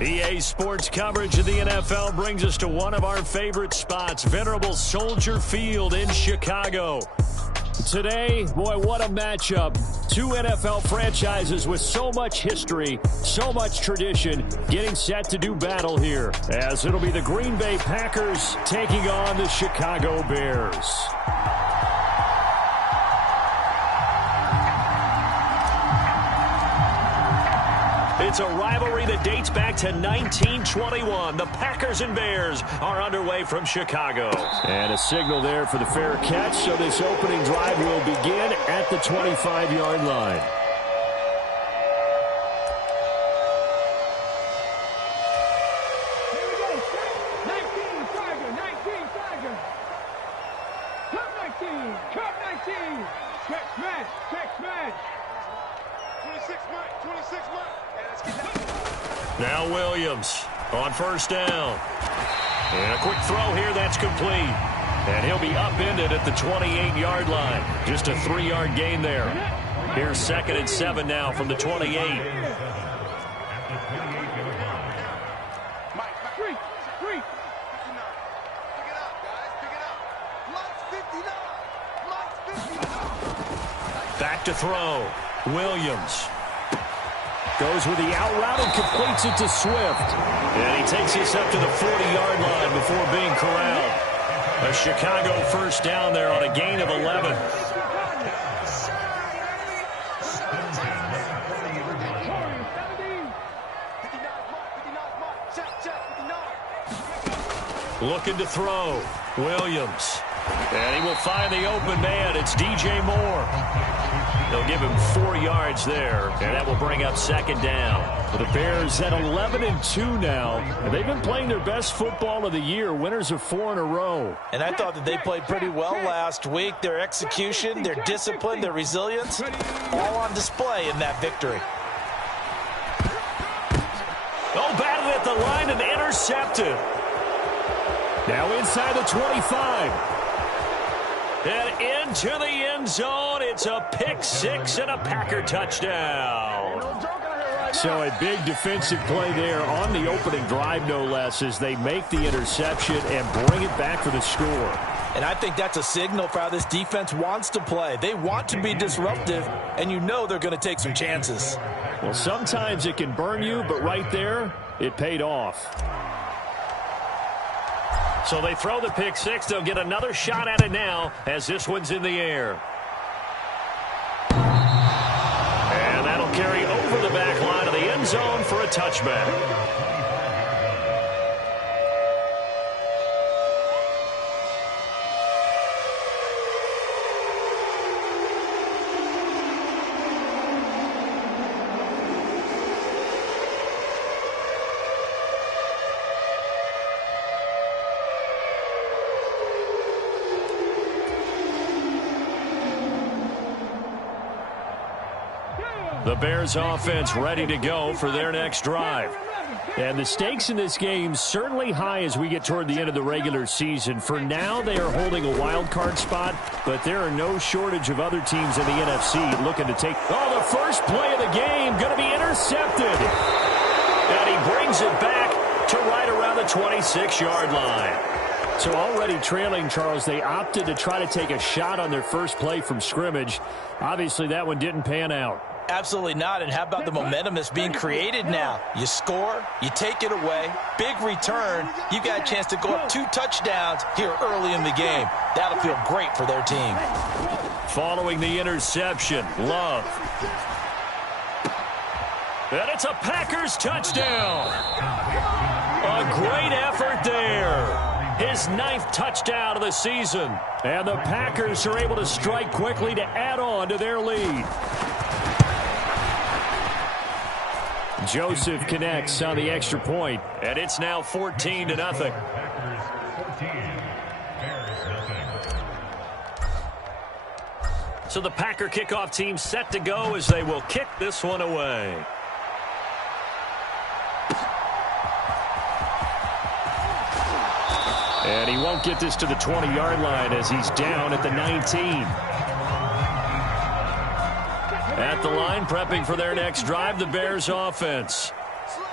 EA Sports coverage of the NFL brings us to one of our favorite spots, venerable Soldier Field in Chicago. Today, boy, what a matchup. Two NFL franchises with so much history, so much tradition, getting set to do battle here, as it'll be the Green Bay Packers taking on the Chicago Bears. It's a rivalry that dates back to 1921. The Packers and Bears are underway from Chicago. And a signal there for the fair catch, so this opening drive will begin at the 25-yard line. Now Williams on first down. And a quick throw here, that's complete. And he'll be upended at the 28-yard line. Just a 3-yard gain there. Here's 2nd and 7 now from the 28. Back to throw. Williams. Goes with the out route and completes it to Swift. And he takes this up to the 40-yard line before being corralled. A Chicago first down there on a gain of 11. Looking to throw. Williams. And he will find the open man. It's DJ Moore. They'll give him 4 yards there, and that will bring up 2nd down. The Bears at 11-2 now, and they've been playing their best football of the year, winners of 4 in a row. And I thought that they played pretty well last week. Their execution, their discipline, their resilience, all on display in that victory. Oh, batted at the line and intercepted. Now inside the 25. And into the end zone, it's a pick six and a Packer touchdown. So a big defensive play there on the opening drive, no less, as they make the interception and bring it back for the score. And I think that's a signal for how this defense wants to play. They want to be disruptive, and you know they're going to take some chances. Well, sometimes it can burn you, but right there, it paid off. So they throw the pick six. They'll get another shot at it now as this one's in the air. And that'll carry over the back line of the end zone for a touchback. The Bears offense ready to go for their next drive. And the stakes in this game certainly high as we get toward the end of the regular season. For now, they are holding a wild card spot, but there are no shortage of other teams in the NFC looking to take. Oh, the first play of the game going to be intercepted. And he brings it back to right around the 26-yard line. So already trailing, Charles, they opted to try to take a shot on their first play from scrimmage. Obviously, that one didn't pan out. Absolutely not. And how about the momentum that's being created now? You score, you take it away, big return. You got a chance to go up 2 touchdowns here early in the game. That'll feel great for their team. Following the interception, Love. And it's a Packers touchdown. A great effort there. His 9th touchdown of the season. And the Packers are able to strike quickly to add on to their lead. Joseph connects on the extra point, and it's now 14-0. So the Packer kickoff team set to go as they will kick this one away. And he won't get this to the 20-yard line as he's down at the 19. At the line, prepping for their next drive, the Bears offense.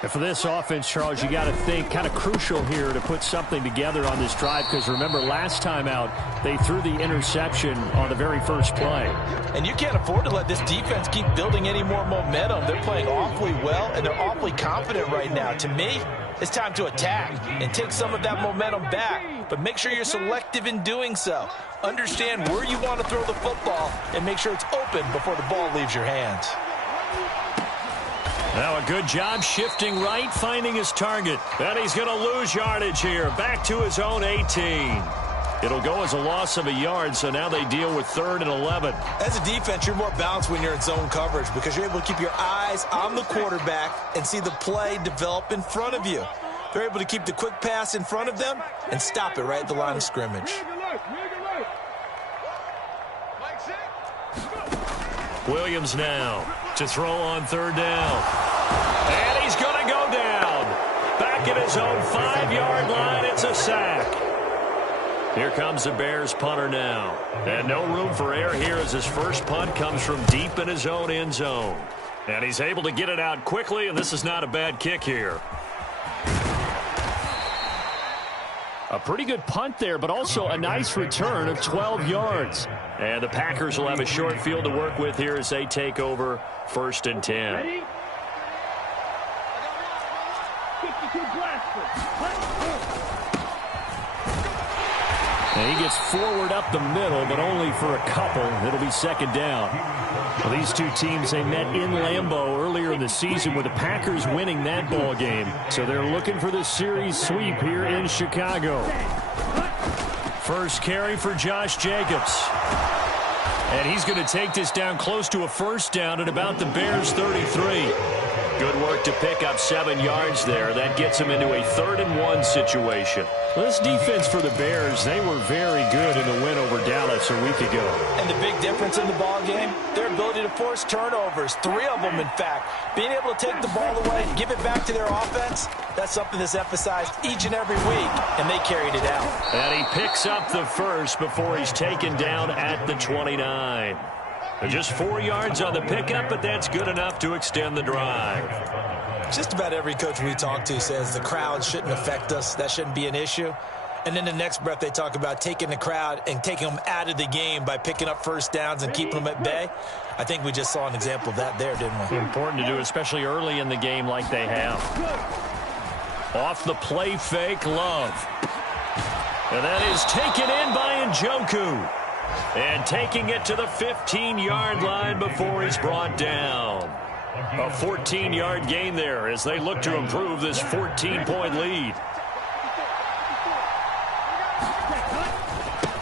And for this offense, Charles, you got to think kind of crucial here to put something together on this drive, because remember last time out they threw the interception on the very first play. And you can't afford to let this defense keep building any more momentum. They're playing awfully well, and they're awfully confident right now. To me, it's time to attack and take some of that momentum back, but make sure you're selective in doing so. Understand where you want to throw the football and make sure it's open before the ball leaves your hands. Now a good job shifting right, finding his target. And he's going to lose yardage here. Back to his own 18. It'll go as a loss of a yard, so now they deal with 3rd and 11. As a defense, you're more balanced when you're in zone coverage because you're able to keep your eyes on the quarterback and see the play develop in front of you. They're able to keep the quick pass in front of them and stop it right at the line of scrimmage. Williams now to throw on 3rd down. And he's going to go down. Back at his own 5-yard line, it's a sack. Here comes the Bears punter now. And no room for error here as his first punt comes from deep in his own end zone. And he's able to get it out quickly, and this is not a bad kick here. A pretty good punt there, but also a nice return of 12 yards. And the Packers will have a short field to work with here as they take over 1st and 10. And he gets forward up the middle, but only for a couple. It'll be 2nd down. Well, these two teams, they met in Lambeau earlier in the season with the Packers winning that ball game. So they're looking for the series sweep here in Chicago. First carry for Josh Jacobs. And he's going to take this down close to a 1st down at about the Bears' 33. Good work to pick up 7 yards there. That gets him into a 3rd and 1 situation. This defense for the Bears, they were very good in the win over Dallas a week ago. And the big difference in the ball game, their ability to force turnovers, 3 of them in fact. Being able to take the ball away, give it back to their offense, that's something that's emphasized each and every week, and they carried it out. And he picks up the first before he's taken down at the 29. Just 4 yards on the pickup, but that's good enough to extend the drive. Just about every coach we talk to says the crowd shouldn't affect us. That shouldn't be an issue. And then the next breath they talk about taking the crowd and taking them out of the game by picking up 1st downs and keeping them at bay. I think we just saw an example of that there, didn't we? Important to do, especially early in the game like they have. Off the play fake, Love. And that is taken in by Njoku. And taking it to the 15-yard line before he's brought down. A 14-yard gain there as they look to improve this 14-point lead.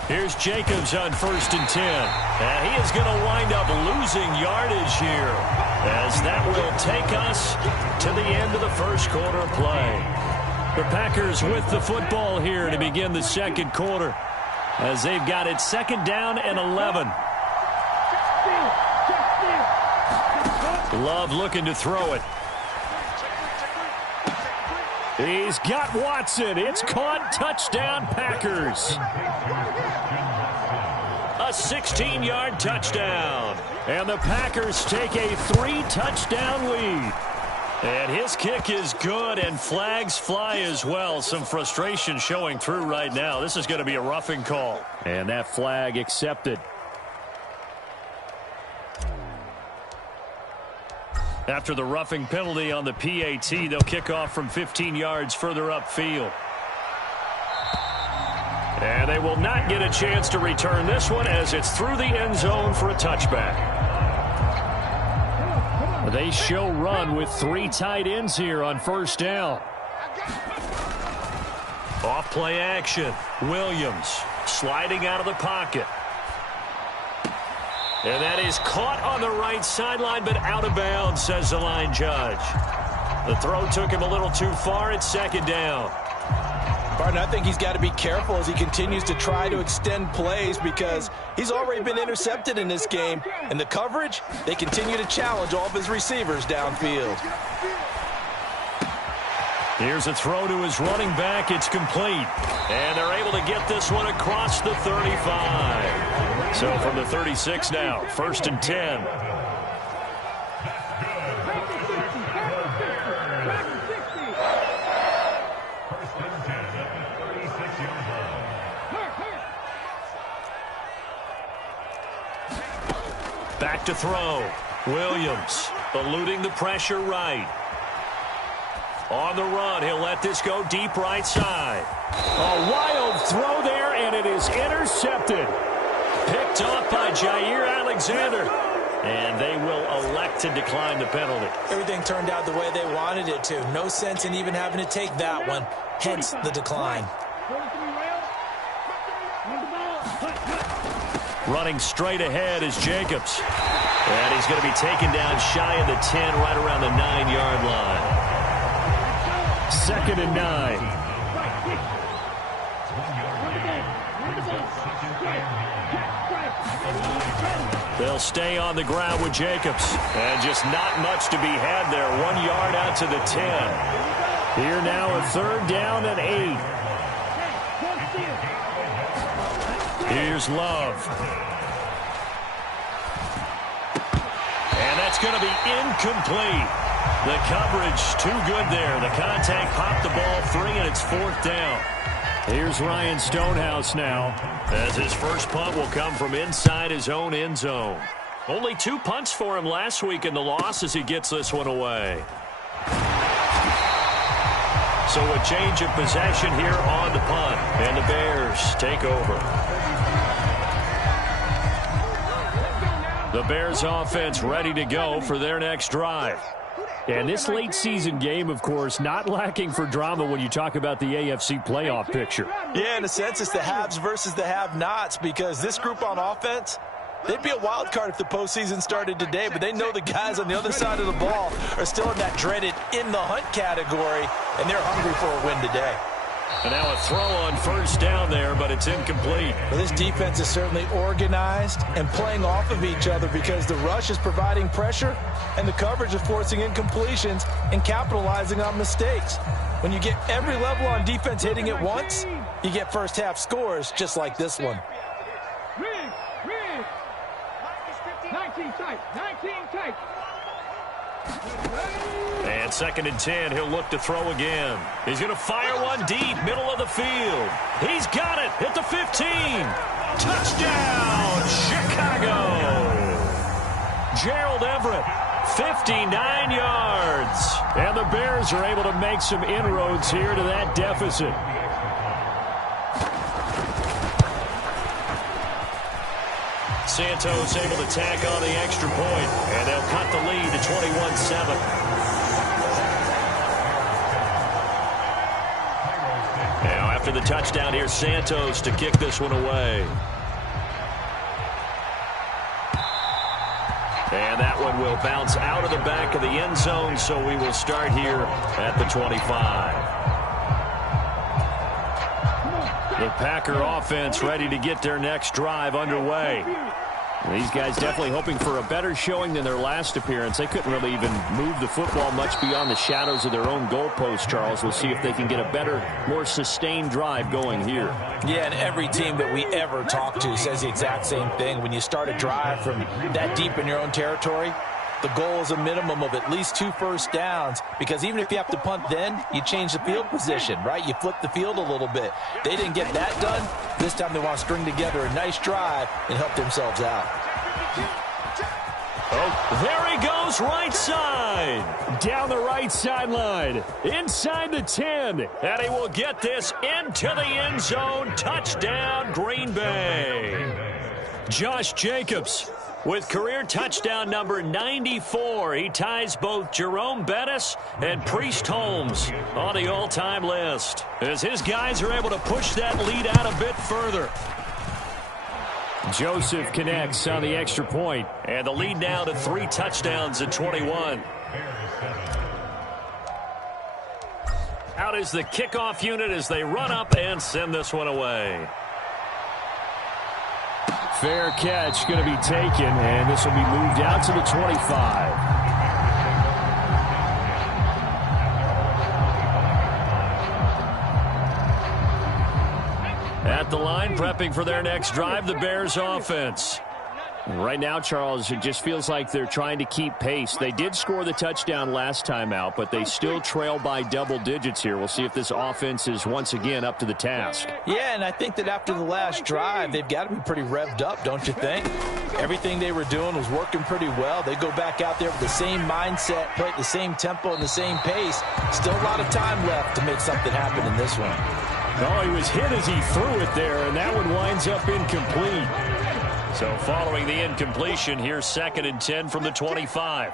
Here's Jacobs on 1st and 10. And he is going to wind up losing yardage here as that will take us to the end of the 1st quarter of play. The Packers with the football here to begin the 2nd quarter as they've got it 2nd down and 11. Love looking to throw it. He's got Watson. It's caught. Touchdown, Packers. A 16-yard touchdown. And the Packers take a 3-touchdown lead. And his kick is good, and flags fly as well. Some frustration showing through right now. This is going to be a roughing call. And that flag accepted. After the roughing penalty on the PAT, they'll kick off from 15 yards further upfield. And they will not get a chance to return this one as it's through the end zone for a touchback. They show run with 3 tight ends here on 1st down. Off play action. Williams sliding out of the pocket. And that is caught on the right sideline, but out of bounds, says the line judge. The throw took him a little too far. It's 2nd down. Barton, I think he's got to be careful as he continues to try to extend plays because he's already been intercepted in this game. And the coverage, they continue to challenge all of his receivers downfield. Here's a throw to his running back. It's complete. And they're able to get this one across the 35. So from the 36 now, 1st and 10. Back to throw. Williams eluding the pressure right. On the run, he'll let this go deep right side. A wild throw there, and it is intercepted. Picked off by Jair Alexander. And they will elect to decline the penalty. Everything turned out the way they wanted it to. No sense in even having to take that one. Hence the decline. Running straight ahead is Jacobs. And he's going to be taken down shy of the 10, right around the 9-yard line. 2nd and 9. They'll stay on the ground with Jacobs. And just not much to be had there. 1 yard out to the 10. Here now a 3rd down and 8. Here's Love. And that's going to be incomplete. The coverage too good there. The contact popped the ball free, and it's 4th down. Here's Ryan Stonehouse now, as his first punt will come from inside his own end zone. Only 2 punts for him last week in the loss as he gets this one away. So a change of possession here on the punt, and the Bears take over. The Bears offense ready to go for their next drive. And this late season game, of course, not lacking for drama when you talk about the AFC playoff picture. Yeah, in a sense, it's the haves versus the have-nots, because this group on offense, they'd be a wild card if the postseason started today, but they know the guys on the other side of the ball are still in that dreaded in-the-hunt category, and they're hungry for a win today. And now a throw on 1st down there, but it's incomplete. Well, this defense is certainly organized and playing off of each other, because the rush is providing pressure and the coverage is forcing incompletions and capitalizing on mistakes. When you get every level on defense hitting at once, you get first half scores just like this one. 19 tight. And 2nd and 10, he'll look to throw again. He's going to fire one deep, middle of the field. He's got it at the 15. Touchdown, Chicago. Gerald Everett, 59 yards. And the Bears are able to make some inroads here to that deficit. Santos able to tack on the extra point, and they'll cut the lead to 21-7. Now after the touchdown, here's Santos to kick this one away. And that one will bounce out of the back of the end zone, so we will start here at the 25. The Packer offense ready to get their next drive underway. These guys definitely hoping for a better showing than their last appearance. They couldn't really even move the football much beyond the shadows of their own goalpost, Charles. We'll see if they can get a better, more sustained drive going here. Yeah, and every team that we ever talk to says the exact same thing. When you start a drive from that deep in your own territory, the goal is a minimum of at least 2 first downs, because even if you have to punt then, you change the field position, right? You flip the field a little bit. They didn't get that done. This time they want to string together a nice drive and help themselves out. Oh, there he goes, right side. Down the right sideline. Inside the 10. And he will get this into the end zone. Touchdown, Green Bay. Josh Jacobs with career touchdown number 94. He ties both Jerome Bettis and Priest Holmes on the all-time list, as his guys are able to push that lead out a bit further. Joseph connects on the extra point, and the lead now to 3 touchdowns at 21. Out is the kickoff unit as they run up and send this one away. Fair catch going to be taken, and this will be moved out to the 25. At the line, prepping for their next drive, the Bears offense. Right now, Charles, it just feels like they're trying to keep pace. They did score the touchdown last time out, but they still trail by double digits here. We'll see if this offense is once again up to the task. Yeah, and I think that after the last drive, they've got to be pretty revved up, don't you think? Everything they were doing was working pretty well. They go back out there with the same mindset, play at the same tempo and the same pace. Still a lot of time left to make something happen in this one. Oh, he was hit as he threw it there, and that one winds up incomplete. So following the incompletion, here's 2nd and 10 from the 25.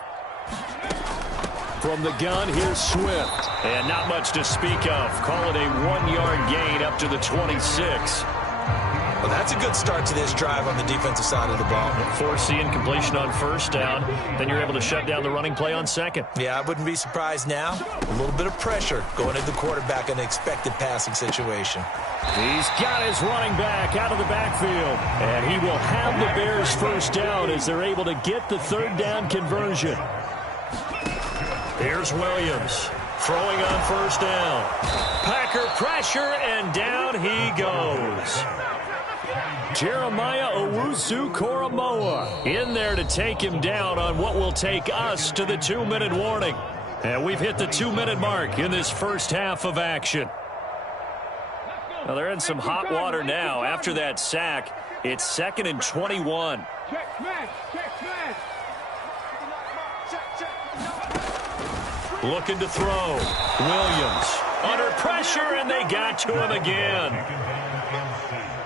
From the gun, here's Swift. And not much to speak of. Call it a 1-yard gain up to the 26. Well, that's a good start to this drive on the defensive side of the ball. Force the incompletion on 1st down. Then you're able to shut down the running play on 2nd. Yeah, I wouldn't be surprised now. A little bit of pressure going into the quarterback in an expected passing situation. He's got his running back out of the backfield. And he will have the Bears 1st down as they're able to get the 3rd down conversion. Here's Williams throwing on 1st down. Packer pressure, and down he goes. Jeremiah Owusu-Koramoah in there to take him down on what will take us to the 2-minute warning. And we've hit the 2-minute mark in this first half of action. Well, they're in some hot water now. After that sack, it's 2nd and 21. Check smash. Check smash. Looking to throw. Williams under pressure, and they got to him again.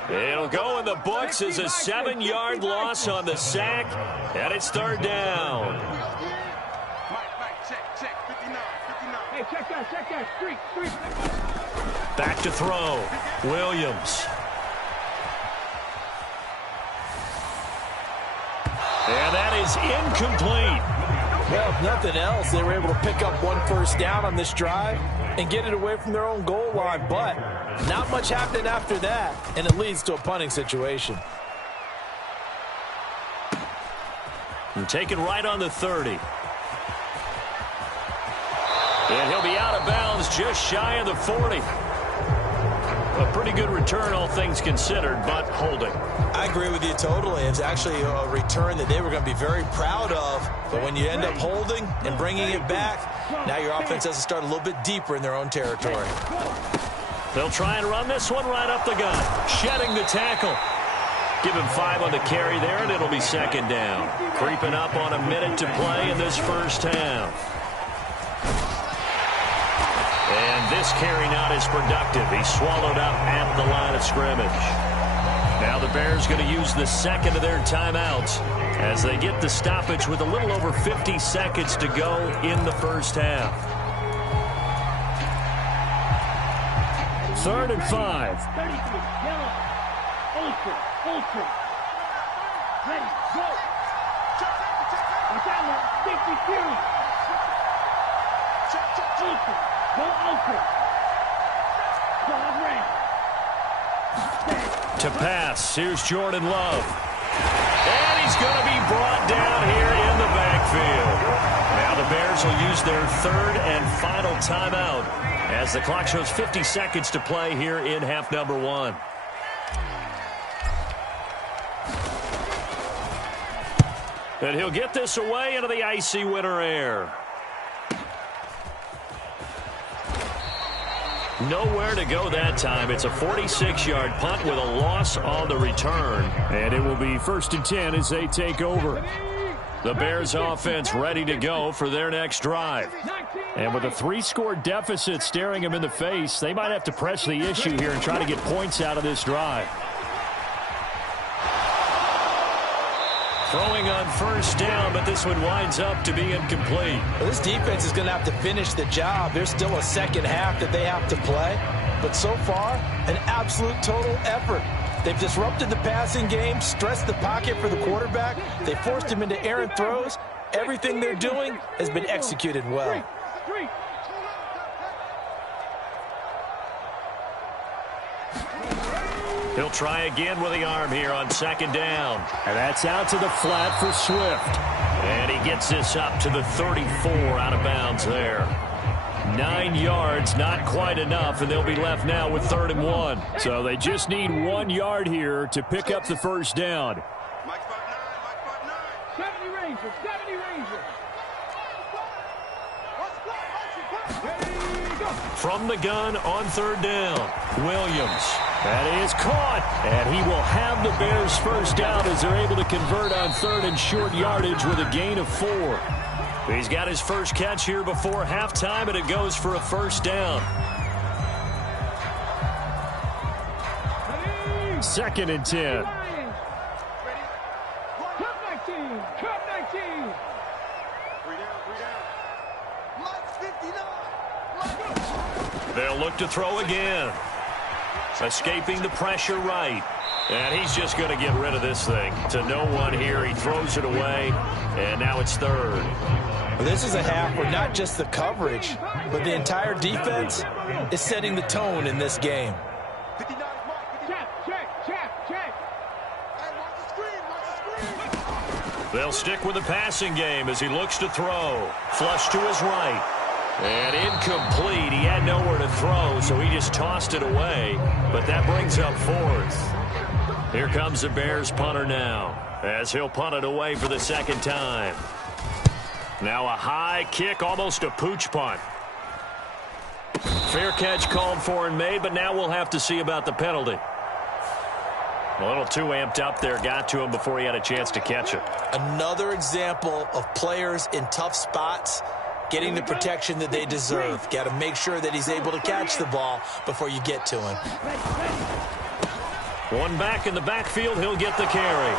It'll go in the books as a 7-yard loss on the sack, and it's 3rd down. Hey, check that. Street. Back to throw. Williams. And that is incomplete. Well, if nothing else, they were able to pick up 1 first down on this drive and get it away from their own goal line. But not much happened after that, and it leads to a punting situation. And taken right on the 30. And he'll be out of bounds just shy of the 40. A pretty good return, all things considered, but holding. I agree with you totally. It's actually a return that they were going to be very proud of. But when you end up holding and bringing it back, now your offense has to start a little bit deeper in their own territory. They'll try and run this one right up the gut. Shedding the tackle. Give him 5 on the carry there, and it'll be 2nd down. Creeping up on a minute to play in this first half. And this carry not as productive. He's swallowed up at the line of scrimmage. Now the Bears going to use the 2nd of their timeouts as they get the stoppage with a little over 50 seconds to go in the first half. 3rd and 5. 33, yellow, ultra. Ready, go. Watch out now, 60 series. Ultra, go ultra. Go red. To pass, here's Jordan Love. And he's going to be brought down here in the backfield. Now the Bears will use their 3rd and final timeout as the clock shows 50 seconds to play here in half number 1. And he'll get this away into the icy winter air. Nowhere to go that time. It's a 46-yard punt with a loss on the return. And it will be 1st and 10 as they take over. The Bears offense ready to go for their next drive. And with a 3-score deficit staring them in the face, they might have to press the issue here and try to get points out of this drive. Throwing on 1st down, but this one winds up to be incomplete. Well, this defense is going to have to finish the job. There's still a 2nd half that they have to play. But so far, an absolute total effort. They've disrupted the passing game, stressed the pocket for the quarterback. They forced him into errant throws. Everything they're doing has been executed well. He'll try again with the arm here on 2nd down. And that's out to the flat for Swift. And he gets this up to the 34 out of bounds there. 9 yards, not quite enough, and they'll be left now with 3rd and 1. So they just need 1 yard here to pick up the 1st down. Ranger, 70 Ranger. From the gun on third down, Williams. That is caught, and he will have the Bears first down as they're able to convert on third and short yardage with a gain of 4. He's got his first catch here before halftime, and it goes for a first down. 2nd and 10. Cup 19, Cup 19. They'll look to throw again. Escaping the pressure right. And he's just going to get rid of this thing. To no one here. He throws it away. And now it's third. This is a half where not just the coverage, but the entire defense is setting the tone in this game. Check. They'll stick with the passing game as he looks to throw. Flush to his right. And incomplete. He had nowhere to throw, so he just tossed it away. But that brings up 4th. Here comes the Bears punter now, as he'll punt it away for the second time. Now a high kick, almost a pooch punt. Fair catch called for and made, but now we'll have to see about the penalty. A little too amped up there, got to him before he had a chance to catch it. Another example of players in tough spots getting the protection that they deserve. Got to make sure that he's able to catch the ball before you get to him. One back in the backfield, he'll get the carry.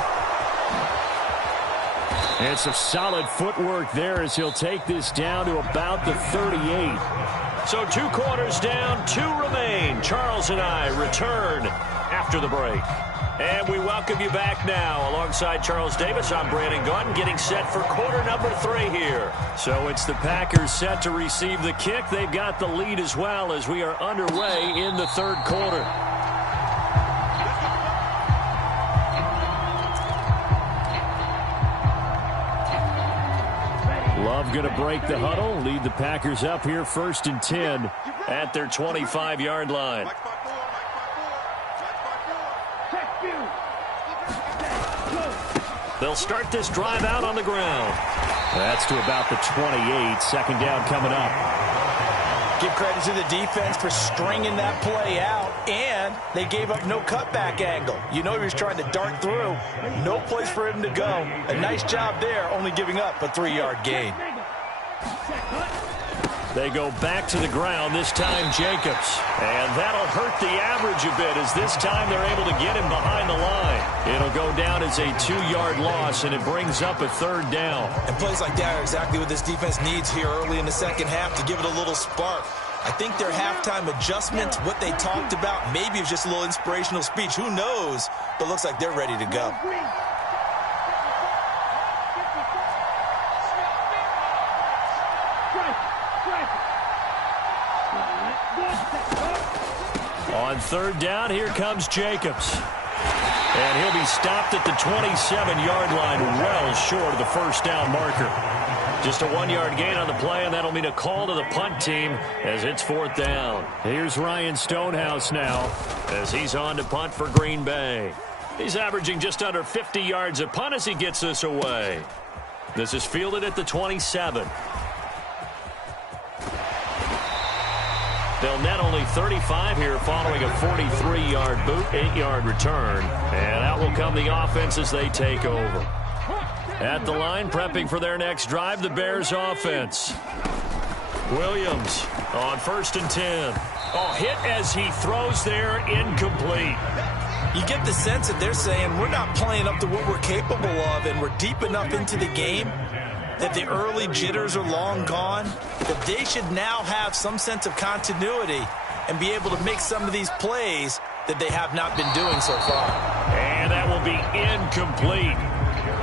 And some solid footwork there as he'll take this down to about the 38. So 2 quarters down, 2 remain. Charles and I return after the break. And we welcome you back now. Alongside Charles Davis, I'm Brandon Gaudin, getting set for quarter number 3 here. So it's the Packers set to receive the kick. They've got the lead as well as we are underway in the third quarter. Love going to break the huddle, lead the Packers up here 1st and 10 at their 25-yard line. They'll start this drive out on the ground. That's to about the 28. Second down coming up. Give credit to the defense for stringing that play out, and they gave up no cutback angle. You know he was trying to dart through. No place for him to go. A nice job there, only giving up a 3-yard gain. They go back to the ground, this time Jacobs. And that'll hurt the average a bit as this time they're able to get him behind the line. It'll go down as a 2-yard loss, and it brings up a 3rd down. And plays like that are exactly what this defense needs here early in the second half to give it a little spark. I think their halftime adjustments, what they talked about, maybe it was just a little inspirational speech. Who knows? But looks like they're ready to go. On 3rd down, here comes Jacobs. And he'll be stopped at the 27-yard line, well short of the first down marker. Just a 1-yard gain on the play, and that'll mean a call to the punt team as it's 4th down. Here's Ryan Stonehouse now as he's on to punt for Green Bay. He's averaging just under 50 yards a punt as he gets this away. This is fielded at the 27. They'll net only 35 here following a 43-yard boot, 8-yard return. And out will come the offense as they take over. At the line, prepping for their next drive, the Bears offense. Williams on 1st and 10. Oh, hit as he throws there, incomplete. You get the sense that they're saying we're not playing up to what we're capable of, and we're deep enough into the game that the early jitters are long gone, that they should now have some sense of continuity and be able to make some of these plays that they have not been doing so far. And that will be incomplete.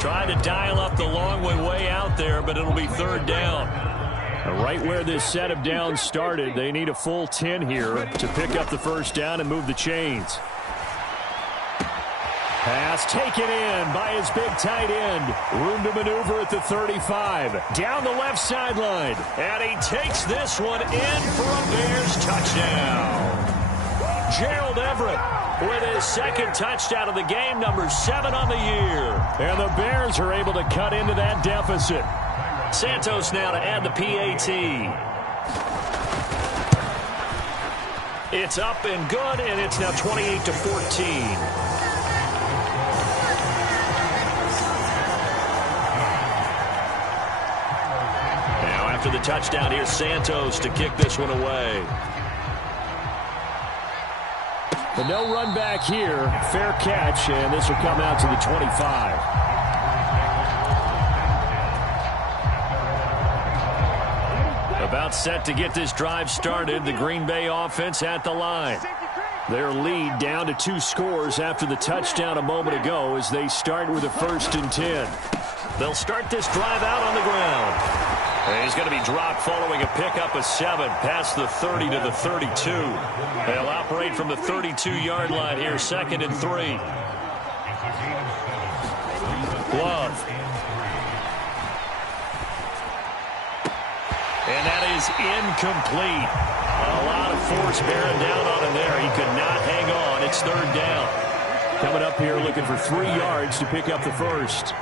Trying to dial up the long way out there, but it'll be 3rd down. Right where this set of downs started, they need a full 10 here to pick up the first down and move the chains. Pass taken in by his big tight end. Room to maneuver at the 35. Down the left sideline. And he takes this one in for a Bears touchdown. Gerald Everett with his second touchdown of the game, number 7 on the year. And the Bears are able to cut into that deficit. Santos now to add the PAT. It's up and good, and it's now 28-14. After the touchdown, here's Santos to kick this one away. The no run back here. Fair catch, and this will come out to the 25. About set to get this drive started. The Green Bay offense at the line. Their lead down to 2 scores after the touchdown a moment ago as they start with a 1st and 10. They'll start this drive out on the ground. And he's going to be dropped following a pickup of 7 past the 30 to the 32. They'll operate from the 32-yard line here, 2nd and 3. Love. And that is incomplete. A lot of force bearing down on him there. He could not hang on. It's 3rd down. Coming up here looking for 3 yards to pick up the first.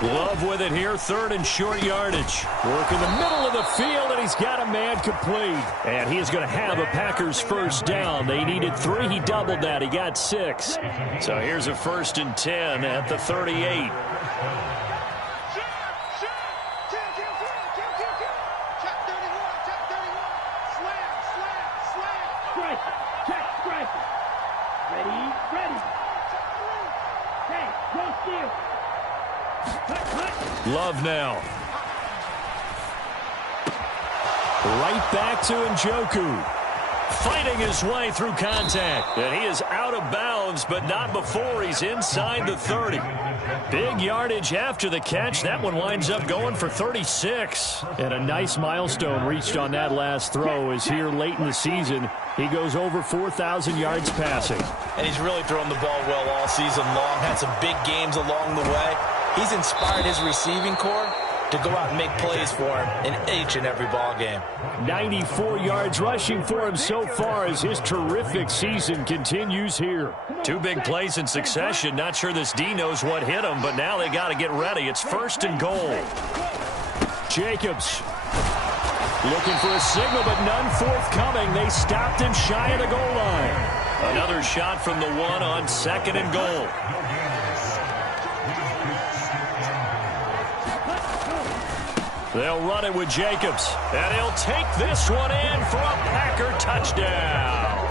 Love with it here, 3rd and short yardage. Work in the middle of the field, and he's got a man complete. And he is going to have a Packers first down. They needed 3. He doubled that. He got 6. So here's a 1st and 10 at the 38. Love now. Right back to Njoku. Fighting his way through contact. And he is out of bounds, but not before he's inside the 30. Big yardage after the catch. That one winds up going for 36. And a nice milestone reached on that last throw is here late in the season. He goes over 4,000 yards passing. And he's really thrown the ball well all season long. Had some big games along the way. He's inspired his receiving corps to go out and make plays for him in each and every ball game. 94 yards rushing for him so far as his terrific season continues here. 2 big plays in succession. Not sure this D knows what hit him, but now they got to get ready. It's 1st and goal. Jacobs looking for a signal, but none forthcoming. They stopped him shy of the goal line. Another shot from the 1 on 2nd and goal. They'll run it with Jacobs, and he'll take this one in for a Packer touchdown.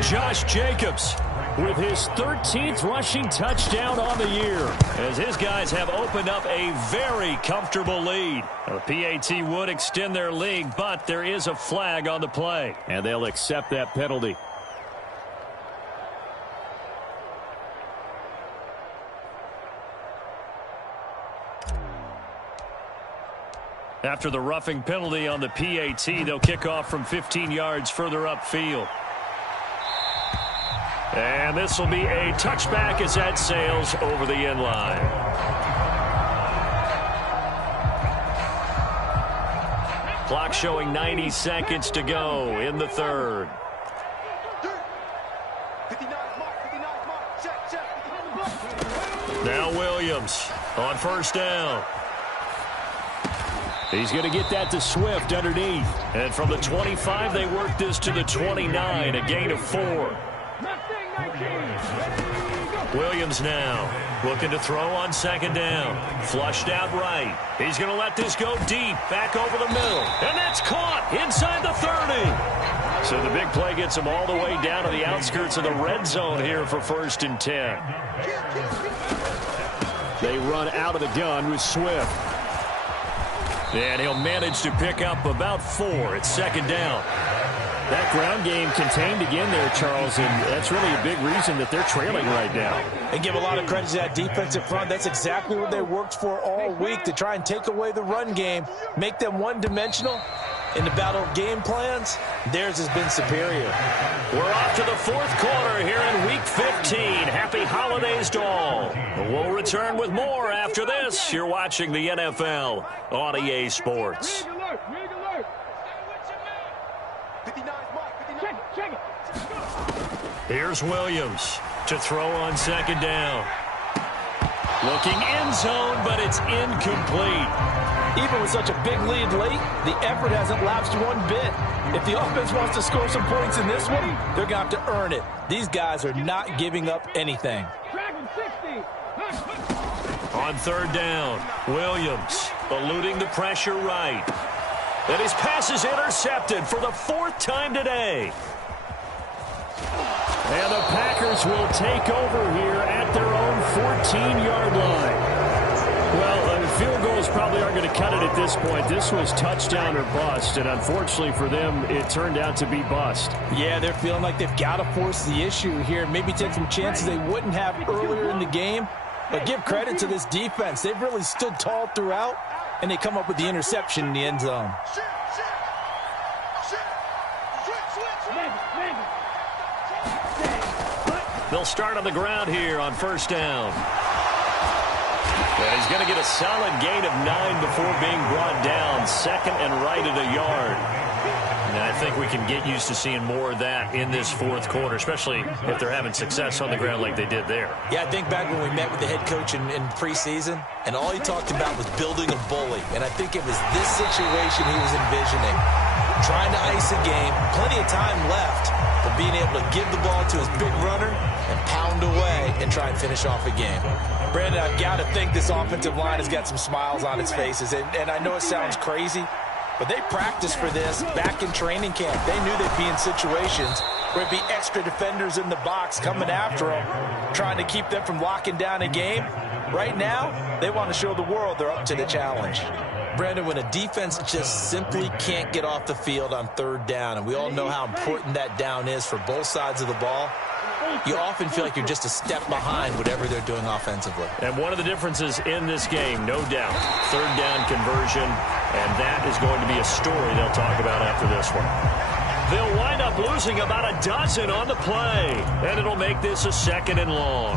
Josh Jacobs with his 13th rushing touchdown on the year, as his guys have opened up a very comfortable lead. The PAT would extend their lead, but there is a flag on the play, and they'll accept that penalty. After the roughing penalty on the PAT, they'll kick off from 15 yards further upfield. And this will be a touchback as that sails over the end line. Clock showing 90 seconds to go in the 3rd. Now Williams on 1st down. He's going to get that to Swift underneath. And from the 25, they work this to the 29, a gain of 4. Williams now looking to throw on 2nd down. Flushed out right. He's going to let this go deep, back over the middle. And that's caught inside the 30. So the big play gets him all the way down to the outskirts of the red zone here for 1st and 10. They run out of the gun with Swift. And he'll manage to pick up about 4 at 2nd down. That ground game contained again there, Charles, and that's really a big reason that they're trailing right now. And give a lot of credit to that defensive front. That's exactly what they worked for all week, to try and take away the run game, make them one-dimensional. In the battle of game plans, theirs has been superior. We're off to the 4th quarter here in Week 15. Happy holidays to all. We'll return with more after this. You're watching the NFL on EA Sports. Check it. Here's Williams to throw on second down. Looking end zone, but it's incomplete. Even with such a big lead late, the effort hasn't lapsed one bit. If the offense wants to score some points in this one, they're going to have to earn it. These guys are not giving up anything. Dragon 60. On third down, Williams eluding the pressure right. And his pass is intercepted for the fourth time today. And the Packers will take over here at their own 14-yard line. Well, the field goals probably aren't going to cut it at this point. This was touchdown or bust, and unfortunately for them, it turned out to be bust. Yeah, they're feeling like they've got to force the issue here. Maybe take some chances they wouldn't have earlier in the game. But give credit to this defense. They've really stood tall throughout, and they come up with the interception in the end zone. They'll start on the ground here on first down. And he's going to get a solid gain of 9 before being brought down. Second and right at a yard. And I think we can get used to seeing more of that in this fourth quarter, especially if they're having success on the ground like they did there. Yeah, I think back when we met with the head coach in preseason, and all he talked about was building a bully. And I think it was this situation he was envisioning. Trying to ice a game, plenty of time left, but being able to give the ball to his big runner and pound away and try and finish off a game. Brandon, I've got to think this offensive line has got some smiles on its faces. And I know it sounds crazy, but they practiced for this back in training camp. They knew they'd be in situations where it'd be extra defenders in the box coming after them, trying to keep them from locking down a game. Right now, they want to show the world they're up to the challenge. Brandon, when a defense just simply can't get off the field on third down, and we all know how important that down is for both sides of the ball, you often feel like you're just a step behind whatever they're doing offensively. And one of the differences in this game, no doubt, third down conversion, and that is going to be a story they'll talk about after this one. They'll wind up losing about a dozen on the play, and it'll make this a second and long.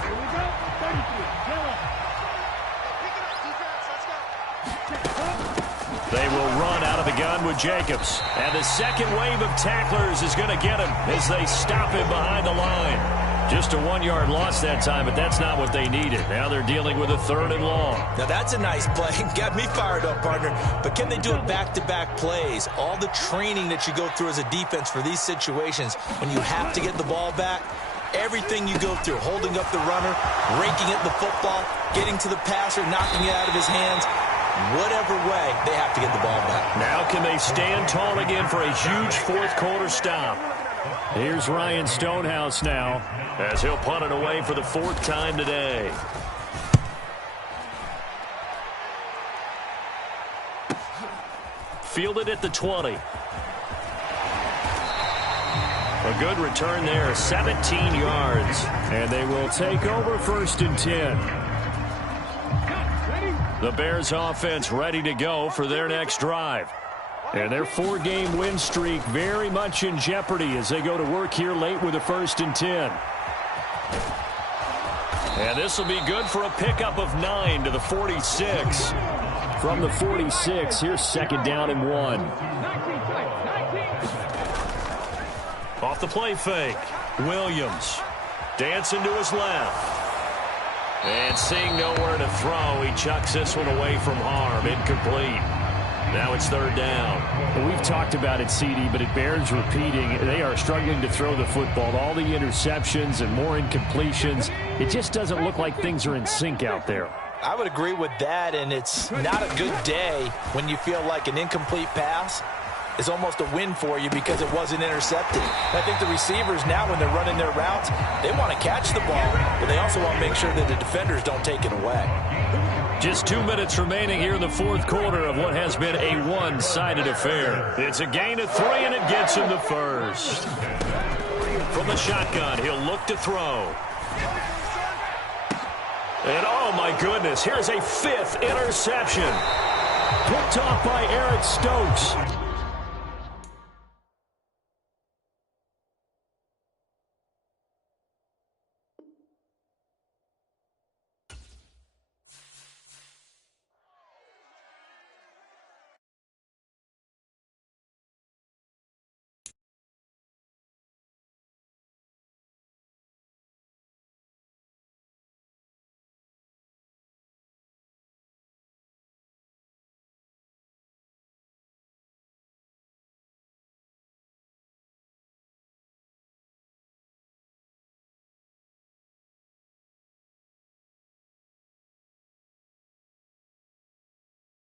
Here we go. 33. Yellow. They will run out of the gun with Jacobs. And the second wave of tacklers is going to get him as they stop him behind the line. Just a 1-yard loss that time, but that's not what they needed. Now they're dealing with a third and long. Now that's a nice play. Got me fired up, partner. But can they do it back-to-back plays? All the training that you go through as a defense for these situations, when you have to get the ball back, everything you go through, holding up the runner, raking at the football, getting to the passer, knocking it out of his hands, whatever way, they have to get the ball back. Now can they stand tall again for a huge fourth quarter stop? Here's Ryan Stonehouse now as he'll punt it away for the fourth time today. Fielded at the 20. A good return there, 17 yards. And they will take over first and 10. The Bears offense ready to go for their next drive. And their 4-game win streak very much in jeopardy as they go to work here late with a first and 10. And this will be good for a pickup of 9 to the 46. From the 46, here's second down and 1. 19 Off the play fake, Williams dancing to his left. And seeing nowhere to throw, he chucks this one away from harm. Incomplete. Now it's third down. Well, we've talked about it, CD, but it bears repeating. They are struggling to throw the football. All the interceptions and more incompletions. It just doesn't look like things are in sync out there. I would agree with that, and it's not a good day when you feel like an incomplete pass is almost a win for you because it wasn't intercepted. I think the receivers now, when they're running their routes, they want to catch the ball, but they also want to make sure that the defenders don't take it away. Just 2 minutes remaining here in the fourth quarter of what has been a one-sided affair. It's a gain of 3, and it gets him the first. From the shotgun, he'll look to throw. And oh my goodness, here's a 5th interception. Picked off by Eric Stokes.